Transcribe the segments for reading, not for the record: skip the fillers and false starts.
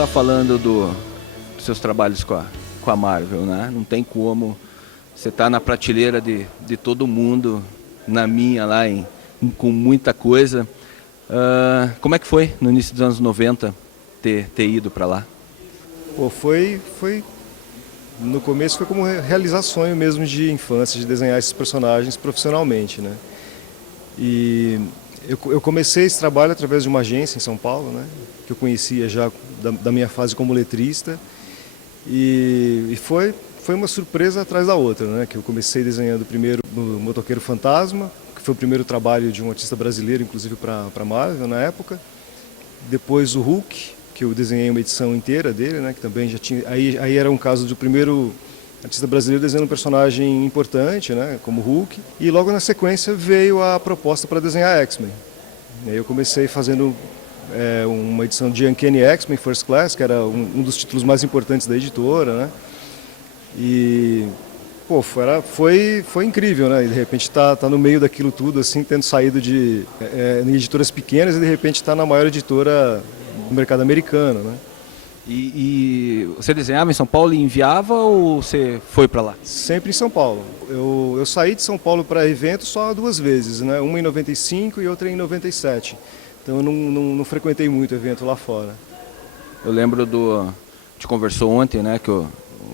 começar falando dos seus trabalhos com a Marvel, né? Não tem como. Você tá na prateleira de todo mundo, na minha lá, com muita coisa. Como é que foi no início dos anos 90 ter ido para lá? Pô, no começo foi como realizar sonho mesmo de infância, de desenhar esses personagens profissionalmente, né? E eu comecei esse trabalho através de uma agência em São Paulo, né? Que eu conhecia já da minha fase como letrista. E foi uma surpresa atrás da outra, né? Que eu comecei desenhando primeiro no Motoqueiro Fantasma, que foi o primeiro trabalho de um artista brasileiro, inclusive para Marvel na época. Depois o Hulk, que eu desenhei uma edição inteira dele, né? Que também já tinha. Aí era um caso do primeiro artista brasileiro desenhando um personagem importante, né? Como Hulk. E logo na sequência veio a proposta para desenhar X-Men. E aí eu comecei fazendo uma edição de Uncanny X-Men First Class, que era um dos títulos mais importantes da editora, né? E pô, foi incrível, né? E de repente tá no meio daquilo tudo, assim, tendo saído de editoras pequenas e de repente tá na maior editora do mercado americano, né? E você desenhava em São Paulo e enviava ou você foi para lá? Sempre em São Paulo. Eu saí de São Paulo para eventos só 2 vezes, né? Uma em 95 e outra em 97. Então eu não frequentei muito evento lá fora. Eu lembro a gente conversou ontem, né, que o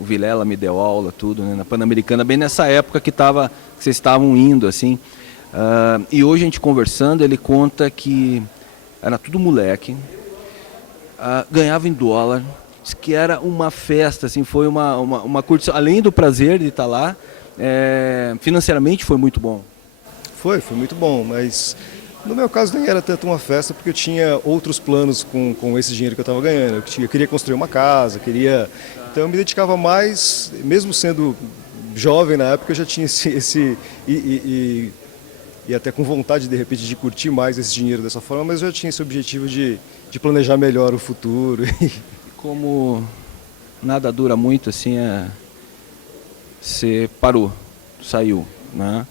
Vilela me deu aula, tudo, né, na Pan-Americana, bem nessa época que vocês estavam indo, assim. E hoje a gente conversando, ele conta que era tudo moleque, ganhava em dólar, disse que era uma festa, assim, foi uma curtição, além do prazer de estar lá, financeiramente foi muito bom. Foi muito bom, mas no meu caso nem era tanto uma festa, porque eu tinha outros planos com esse dinheiro que eu estava ganhando. Eu queria construir uma casa, então eu me dedicava mais, mesmo sendo jovem na época, eu já tinha e até com vontade de repente de curtir mais esse dinheiro dessa forma, mas eu já tinha esse objetivo de planejar melhor o futuro. E como nada dura muito, assim, você parou, saiu, né?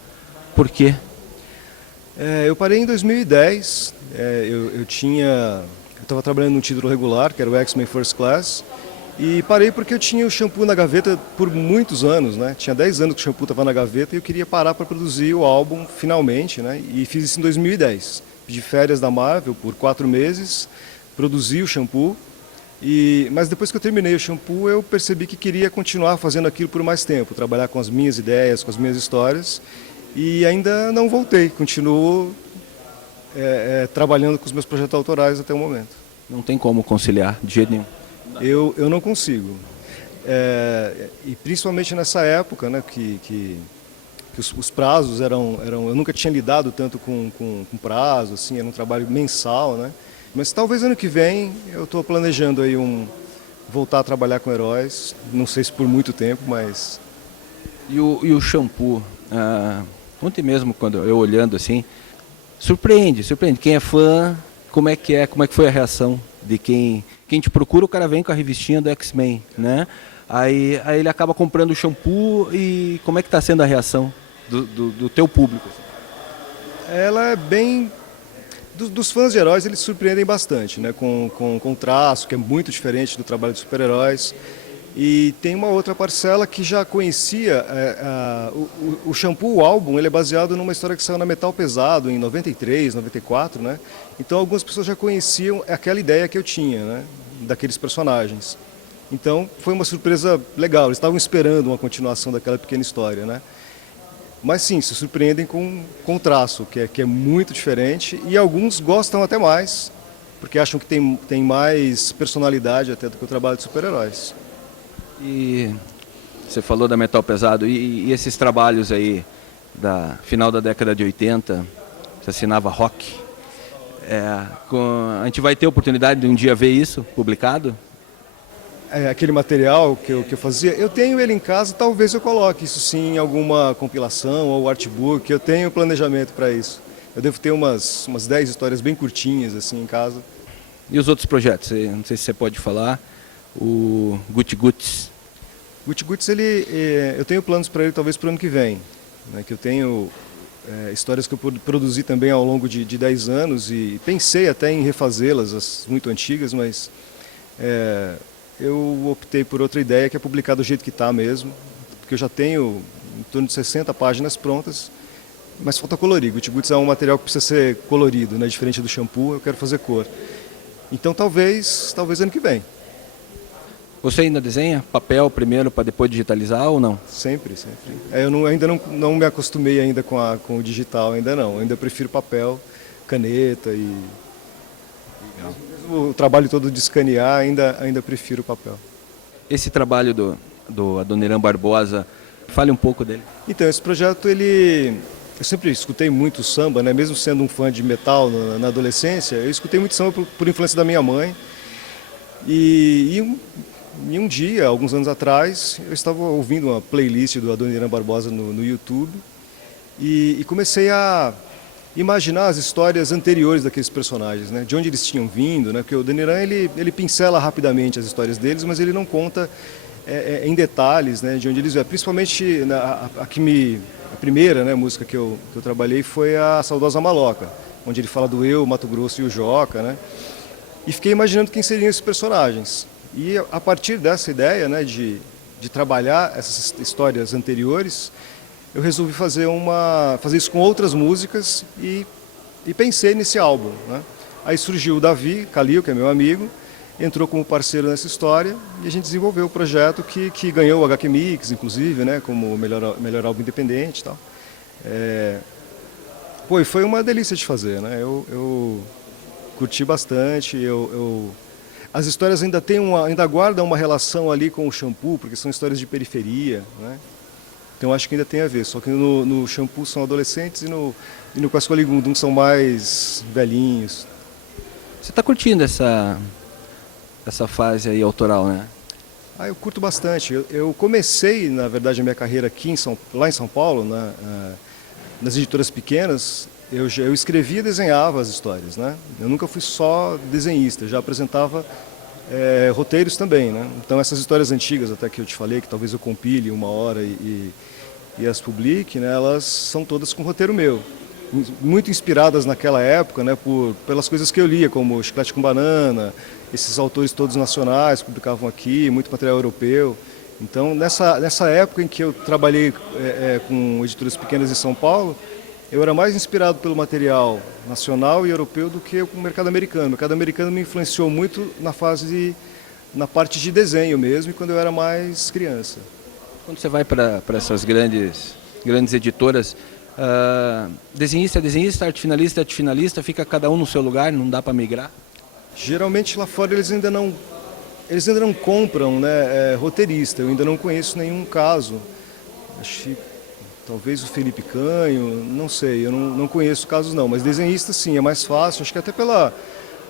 Por quê? Eu parei em 2010, eu estava trabalhando num título regular, que era o X-Men First Class, e parei porque eu tinha o shampoo na gaveta por muitos anos, né? Tinha 10 anos que o shampoo estava na gaveta e eu queria parar para produzir o álbum finalmente, né? E fiz isso em 2010. Pedi férias da Marvel por 4 meses, produzi o shampoo, mas depois que eu terminei o shampoo eu percebi que queria continuar fazendo aquilo por mais tempo, trabalhar com as minhas ideias, com as minhas histórias. E ainda não voltei, continuo trabalhando com os meus projetos autorais até o momento. Não tem como conciliar, de jeito nenhum. Eu não consigo. E principalmente nessa época, né, que os prazos eram... Eu nunca tinha lidado tanto com prazo, assim, era um trabalho mensal, né? Mas talvez ano que vem eu estou planejando aí voltar a trabalhar com heróis, não sei se por muito tempo, mas... E o shampoo? Ontem mesmo, quando eu olhando assim, surpreende. Quem é fã, como é que foi a reação de quem te procura, o cara vem com a revistinha do X-Men, né? Aí ele acaba comprando o shampoo e como é que está sendo a reação do teu público? Ela é bem... Dos fãs de heróis, eles surpreendem bastante, né? Com o traço, que é muito diferente do trabalho de super-heróis. E tem uma outra parcela que já conhecia o shampoo, o álbum, ele é baseado numa história que saiu na Metal Pesado em 93, 94, né? Então algumas pessoas já conheciam aquela ideia que eu tinha, né? Daqueles personagens. Então foi uma surpresa legal, eles estavam esperando uma continuação daquela pequena história, né? Mas sim, se surpreendem com o traço, que é muito diferente, e alguns gostam até mais, porque acham que tem mais personalidade até do que o trabalho de super-heróis. E você falou da Metal Pesado, e esses trabalhos aí da final da década de 80, você assinava Rock. A gente vai ter a oportunidade de um dia ver isso publicado? Aquele material que eu fazia, eu tenho ele em casa, talvez eu coloque isso sim em alguma compilação ou artbook, eu tenho planejamento para isso. Eu devo ter umas 10 histórias bem curtinhas assim em casa. E os outros projetos? Não sei se você pode falar. O Guti Guts. Guti Guts, eu tenho planos para ele talvez para o ano que vem, né, que eu tenho histórias que eu produzi também ao longo de 10 anos e pensei até em refazê-las, as muito antigas, mas Eu optei por outra ideia, que é publicar do jeito que está mesmo, porque eu já tenho em torno de 60 páginas prontas, mas falta colorir. Guti Guts é um material que precisa ser colorido, né? Diferente do shampoo, eu quero fazer cor. Então talvez ano que vem. Você ainda desenha papel primeiro para depois digitalizar ou não? Sempre, sempre. Eu ainda não me acostumei ainda com o digital, ainda não. Eu ainda prefiro papel, caneta e... Mesmo o trabalho todo de escanear, ainda prefiro papel. Esse trabalho do Adoniran Barbosa, fale um pouco dele. Então, esse projeto, eu sempre escutei muito samba, né? Mesmo sendo um fã de metal na adolescência, eu escutei muito samba por influência da minha mãe. E um dia, alguns anos atrás, eu estava ouvindo uma playlist do Adoniran Barbosa no YouTube e comecei a imaginar as histórias anteriores daqueles personagens, né? De onde eles tinham vindo, né? Porque o Adoniran, ele pincela rapidamente as histórias deles, mas ele não conta em detalhes, né? De onde eles vieram. Principalmente a primeira, né, música que eu trabalhei foi a Saudosa Maloca, onde ele fala do eu, o Mato Grosso e o Joca, né? E fiquei imaginando quem seriam esses personagens. E a partir dessa ideia, né, de trabalhar essas histórias anteriores, eu resolvi fazer isso com outras músicas e pensei nesse álbum, né? Aí surgiu o Davi Calil, que é meu amigo, entrou como parceiro nessa história e a gente desenvolveu o projeto que ganhou o HQ Mix, inclusive, né, como o melhor álbum independente e tal. E foi uma delícia de fazer, né? Eu curti bastante, as histórias ainda guardam uma relação ali com o shampoo, porque são histórias de periferia, né? Então acho que ainda tem a ver, só que no shampoo são adolescentes e no Quascoli Gundum são mais velhinhos. Você está curtindo essa fase aí autoral, né? Eu curto bastante. Eu comecei, na verdade, a minha carreira aqui lá em São Paulo, nas editoras pequenas. Eu escrevia e desenhava as histórias, né? Eu nunca fui só desenhista, já apresentava roteiros também, né? Então essas histórias antigas, até que eu te falei, que talvez eu compile uma hora e as publique, né? Elas são todas com roteiro meu. Muito inspiradas naquela época, né? Pelas coisas que eu lia, como Chiclete com Banana, esses autores todos nacionais que publicavam aqui, muito material europeu. Então nessa época em que eu trabalhei com editoras pequenas em São Paulo, eu era mais inspirado pelo material nacional e europeu do que com o mercado americano. O mercado americano me influenciou muito na parte de desenho mesmo, quando eu era mais criança. Quando você vai para essas grandes editoras, desenhista é desenhista, arte finalista é arte finalista, fica cada um no seu lugar, não dá para migrar? Geralmente lá fora eles ainda não compram, né, roteirista. Eu ainda não conheço nenhum caso. Acho que talvez o Felipe Canho, não sei, eu não conheço casos não, mas desenhista sim, é mais fácil, acho que até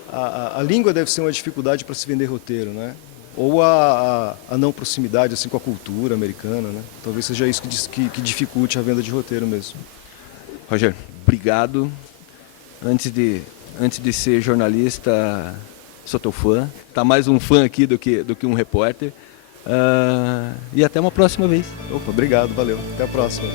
a língua deve ser uma dificuldade para se vender roteiro, né? Ou a não proximidade assim, com a cultura americana, né? Talvez seja isso que dificulte a venda de roteiro mesmo. Roger, obrigado. Antes de ser jornalista, sou teu fã. Tá mais um fã aqui do que um repórter. E até uma próxima vez. Opa, obrigado, valeu. Até a próxima.